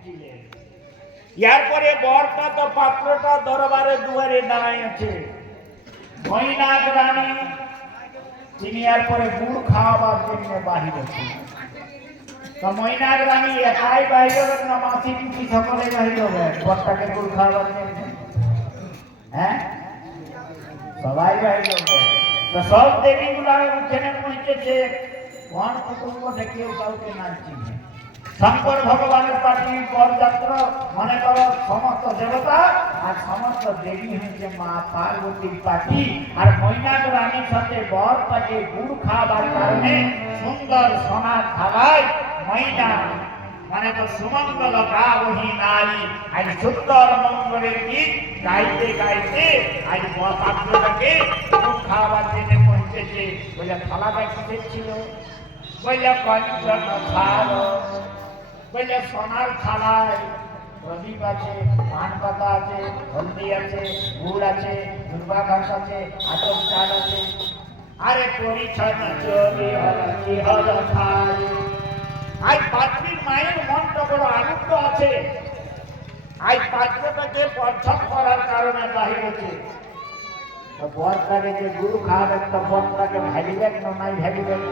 এসেছিলেন। এরপরে বরটা তো পাত্রটা দরবারে দুয়ারে দাঁড়ায় আছে। মৈনাক রানী তিনি এরপরে গুড় খাওয়াবার জন্য বাহিরে ছিলেন। তো মৈনাক রানী একাই বাহির হবেন না মাসি পিসি সকলে বাহির হবেন বরটাকে গুড় খাওয়াবার জন্য? হ্যাঁ, সবাই বাহির হবেন। তো সব দেবীগুলা উঠেনে পৌঁছেছে, কোন কুটুম্ব কেউ কাউকে না চিনে। শঙ্কর ভগবানের পার্টি বরযাত্রা মনে করো সমস্ত দেবতা আর সমস্ত দেবী হয়েছে মা পার্বতীর পার্টি। আর মৈনাক রানীর সাথে বর তাকে গুড় খাওয়াবার কারণে সুন্দর সোনার থালায় মৈনা মানে তো সুমঙ্গল গাবহী নারী আজ সুন্দর মঙ্গলের গীত গাইতে গাইতে আজ পাত্রটাকে গুড় খাওয়াবার জন্য পৌঁছেছে। বলে থালাটা কিসের ছিল? বলে কঞ্চন থাল। বলে সোনার থালায় প্রদীপ আছে, পান পাতা আছে, হলদি আছে, গুড় আছে, দুর্বা ঘাস আছে, আতপ চাল আছে। আরে পরিচ্ছন্ন চলি হলি হল খাই। আজ পাত্রীর মায়ের মনটা বড় আনন্দ আছে। আজ পাত্রটাকে পছন্দ করার কারণে বাহির হচ্ছে। বরটাকে যে গুরু খাওয়াবেন তো বরটাকে ভাবিবেন না নাই ভাবিবেন?